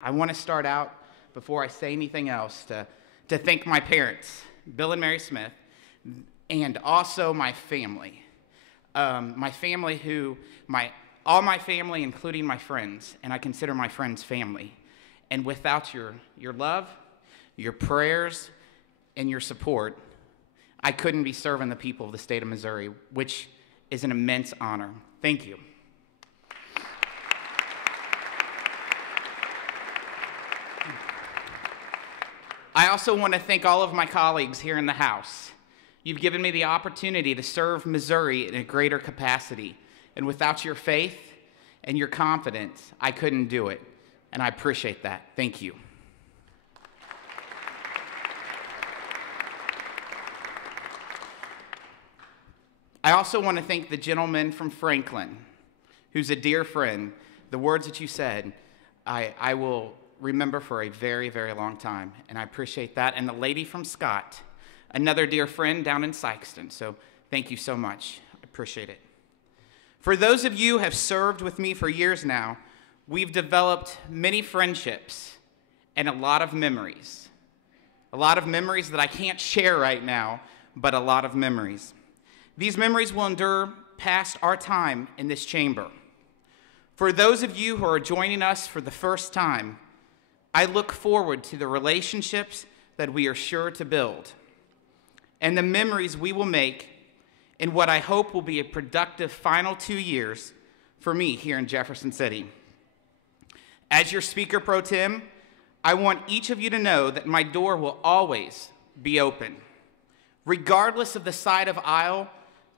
I want to start out, before I say anything else, to thank my parents, Bill and Mary Smith, and also my family. My family all my family, including my friends, and I consider my friends family. And without your love, your prayers, and your support, I couldn't be serving the people of the state of Missouri, which is an immense honor. Thank you. I also want to thank all of my colleagues here in the House. You've given me the opportunity to serve Missouri in a greater capacity, and without your faith and your confidence, I couldn't do it, and I appreciate that. Thank you. I also want to thank the gentleman from Franklin, who's a dear friend. The words that you said, I will remember for a very, very long time, and I appreciate that. And the lady from Scott, another dear friend down in Sykeston, so thank you so much. I appreciate it. For those of you who have served with me for years now, we've developed many friendships and a lot of memories. A lot of memories that I can't share right now, but a lot of memories. These memories will endure past our time in this chamber. For those of you who are joining us for the first time, I look forward to the relationships that we are sure to build and the memories we will make in what I hope will be a productive final 2 years for me here in Jefferson City. As your Speaker Pro Tem, I want each of you to know that my door will always be open. Regardless of the side of aisle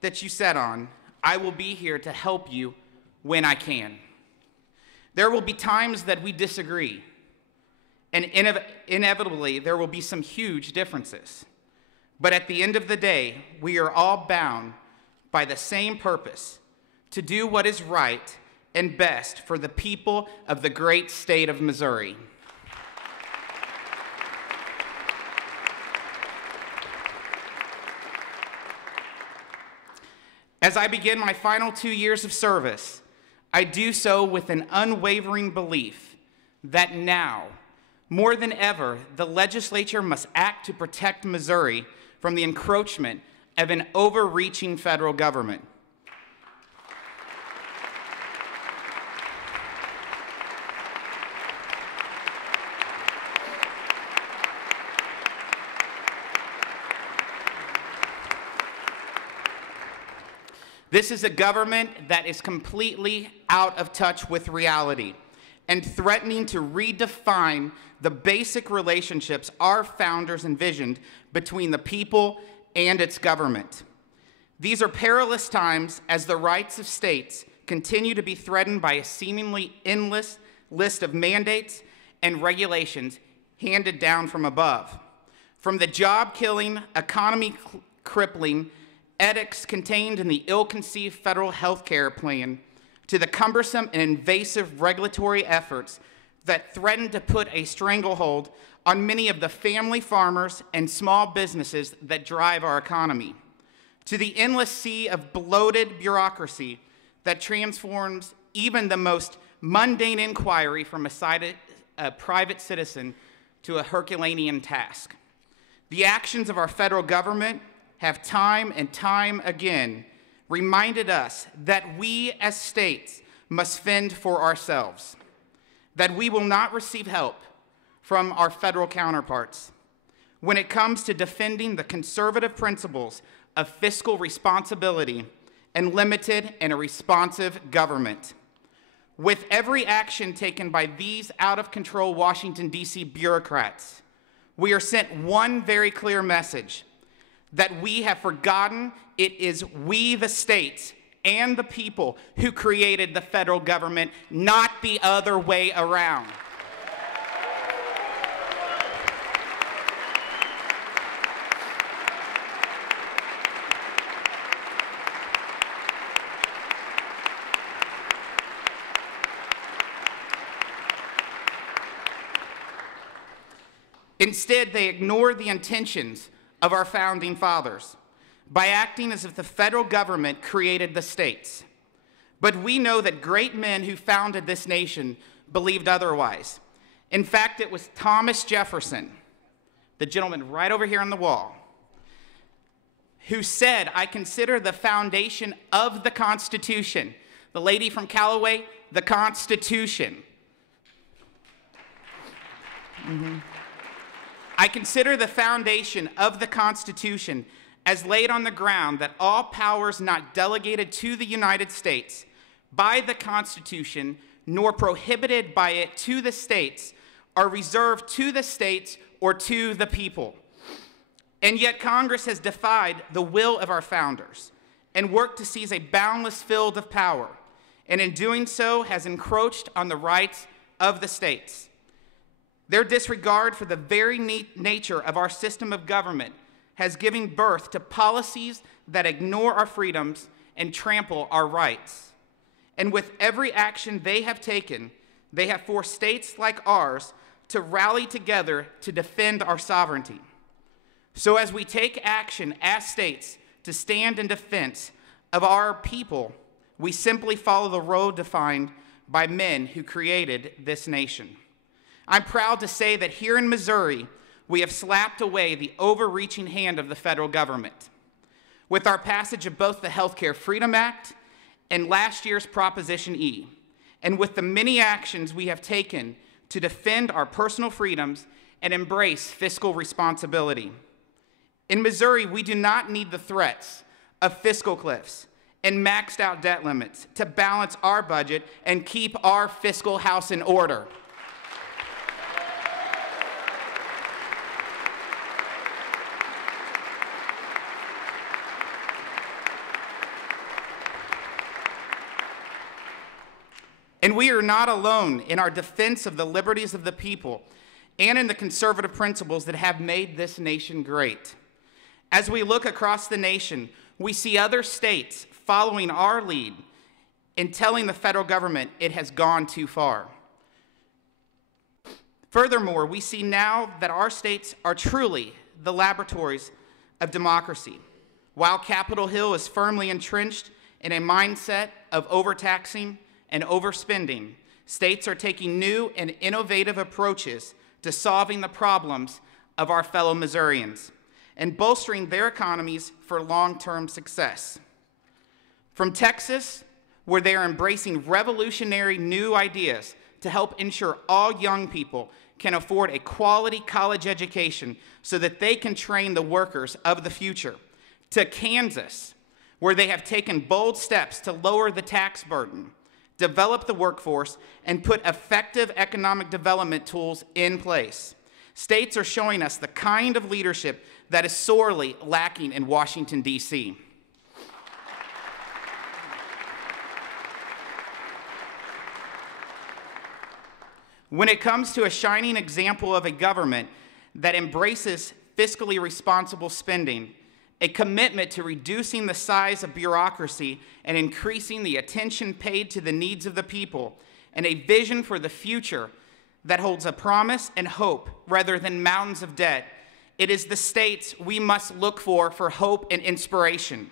that you sit on, I will be here to help you when I can. There will be times that we disagree, and inevitably there will be some huge differences. But at the end of the day, we are all bound by the same purpose, to do what is right and best for the people of the great state of Missouri. As I begin my final 2 years of service, I do so with an unwavering belief that now, more than ever, the legislature must act to protect Missouri from the encroachment of an overreaching federal government. This is a government that is completely out of touch with reality and threatening to redefine the basic relationships our founders envisioned between the people and its government. These are perilous times as the rights of states continue to be threatened by a seemingly endless list of mandates and regulations handed down from above. From the job-killing, economy-crippling edicts contained in the ill-conceived federal health care plan to the cumbersome and invasive regulatory efforts that threaten to put a stranglehold on many of the family farmers and small businesses that drive our economy, to the endless sea of bloated bureaucracy that transforms even the most mundane inquiry from a private citizen to a Herculean task. The actions of our federal government have time and time again reminded us that we as states must fend for ourselves, that we will not receive help from our federal counterparts when it comes to defending the conservative principles of fiscal responsibility and limited and a responsive government. With every action taken by these out-of-control Washington, D.C. bureaucrats, we are sent one very clear message: that we have forgotten it is we, the states, and the people who created the federal government, not the other way around. Instead, they ignore the intentions of our founding fathers by acting as if the federal government created the states. But we know that great men who founded this nation believed otherwise, In fact, it was Thomas Jefferson, the gentleman right over here on the wall, who said, "I consider the foundation of the Constitution." The lady from Callaway, the Constitution. "I consider the foundation of the Constitution as laid on the ground that all powers not delegated to the United States by the Constitution nor prohibited by it to the states are reserved to the states or to the people. And yet Congress has defied the will of our founders and worked to seize a boundless field of power, and in doing so has encroached on the rights of the states. Their disregard for the very nature of our system of government has given birth to policies that ignore our freedoms and trample our rights. And with every action they have taken, they have forced states like ours to rally together to defend our sovereignty. So as we take action as states to stand in defense of our people, we simply follow the road defined by men who created this nation. I'm proud to say that here in Missouri, we have slapped away the overreaching hand of the federal government with our passage of both the Healthcare Freedom Act and last year's Proposition E, and with the many actions we have taken to defend our personal freedoms and embrace fiscal responsibility. In Missouri, we do not need the threats of fiscal cliffs and maxed out debt limits to balance our budget and keep our fiscal house in order. And we are not alone in our defense of the liberties of the people and in the conservative principles that have made this nation great. As we look across the nation, we see other states following our lead in telling the federal government it has gone too far. Furthermore, we see now that our states are truly the laboratories of democracy. While Capitol Hill is firmly entrenched in a mindset of overtaxing and overspending, states are taking new and innovative approaches to solving the problems of our fellow Missourians and bolstering their economies for long-term success. From Texas, where they are embracing revolutionary new ideas to help ensure all young people can afford a quality college education so that they can train the workers of the future, to Kansas, where they have taken bold steps to lower the tax burden, develop the workforce, and put effective economic development tools in place. States are showing us the kind of leadership that is sorely lacking in Washington, D.C. When it comes to a shining example of a government that embraces fiscally responsible spending, a commitment to reducing the size of bureaucracy and increasing the attention paid to the needs of the people, and a vision for the future that holds a promise and hope rather than mountains of debt, it is the states we must look for hope and inspiration.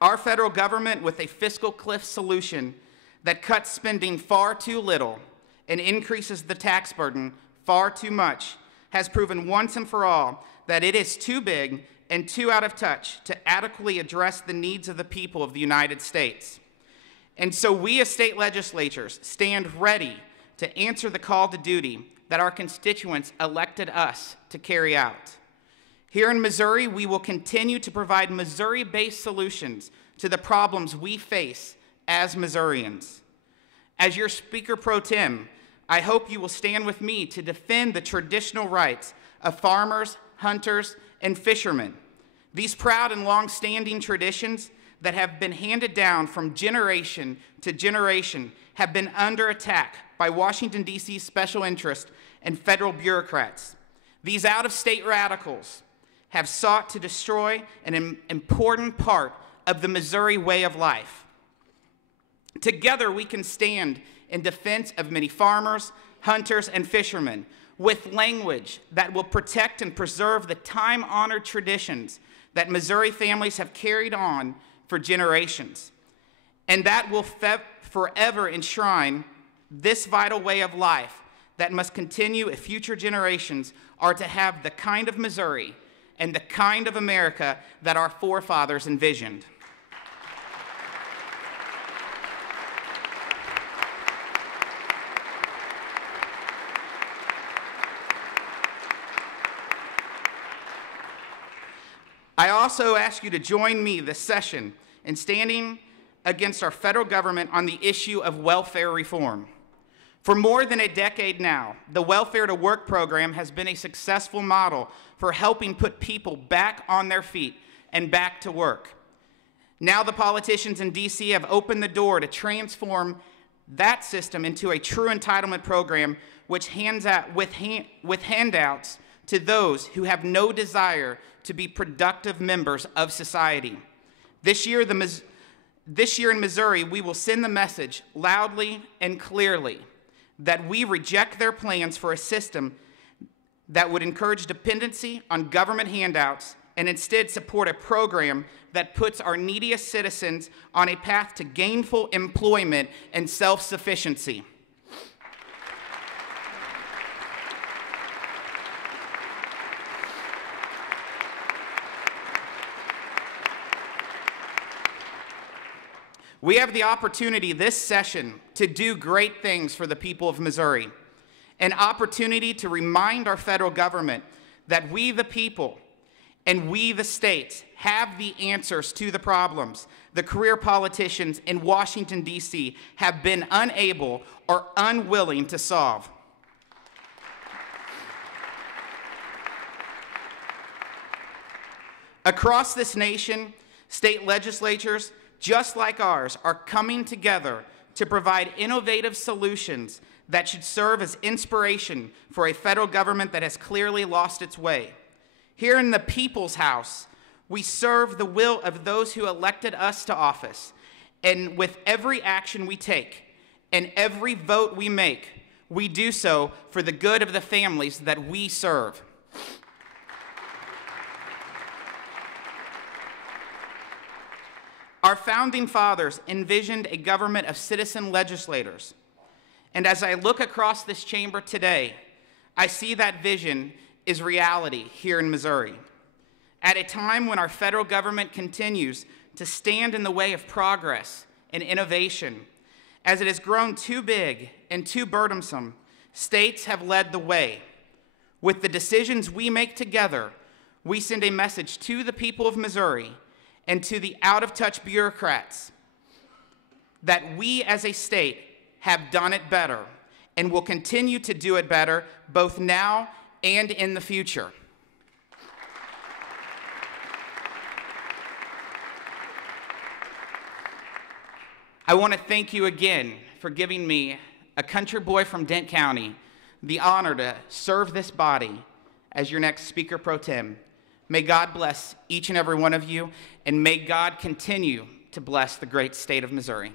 Our federal government, with a fiscal cliff solution that cuts spending far too little and increases the tax burden far too much, has proven once and for all that it is too big and too out of touch to adequately address the needs of the people of the United States. And so we as state legislatures stand ready to answer the call to duty that our constituents elected us to carry out. Here in Missouri, we will continue to provide Missouri-based solutions to the problems we face as Missourians. As your Speaker Pro Tem, I hope you will stand with me to defend the traditional rights of farmers, hunters, and fishermen. These proud and long-standing traditions that have been handed down from generation to generation have been under attack by Washington, D.C. special interests and federal bureaucrats. These out-of-state radicals have sought to destroy an important part of the Missouri way of life. Together, we can stand in defense of many farmers, hunters, and fishermen with language that will protect and preserve the time-honored traditions that Missouri families have carried on for generations. and that will forever enshrine this vital way of life that must continue if future generations are to have the kind of Missouri and the kind of America that our forefathers envisioned. I also ask you to join me this session in standing against our federal government on the issue of welfare reform. For more than a decade now, the Welfare to Work program has been a successful model for helping put people back on their feet and back to work. Now the politicians in DC have opened the door to transform that system into a true entitlement program which hands out with handouts to those who have no desire to be productive members of society. This year in Missouri, we will send the message loudly and clearly that we reject their plans for a system that would encourage dependency on government handouts and instead support a program that puts our neediest citizens on a path to gainful employment and self-sufficiency. We have the opportunity this session to do great things for the people of Missouri, an opportunity to remind our federal government that we the people and we the states have the answers to the problems the career politicians in Washington, D.C. have been unable or unwilling to solve. Across this nation, state legislatures just like ours are coming together to provide innovative solutions that should serve as inspiration for a federal government that has clearly lost its way. Here in the People's House, we serve the will of those who elected us to office, and with every action we take and every vote we make, we do so for the good of the families that we serve. Our founding fathers envisioned a government of citizen legislators. And as I look across this chamber today, I see that vision is reality here in Missouri. At a time when our federal government continues to stand in the way of progress and innovation, as it has grown too big and too burdensome, states have led the way. With the decisions we make together, we send a message to the people of Missouri and to the out-of-touch bureaucrats that we as a state have done it better and will continue to do it better both now and in the future. I want to thank you again for giving me, a country boy from Dent County, the honor to serve this body as your next Speaker Pro Tem. May God bless each and every one of you, and may God continue to bless the great state of Missouri.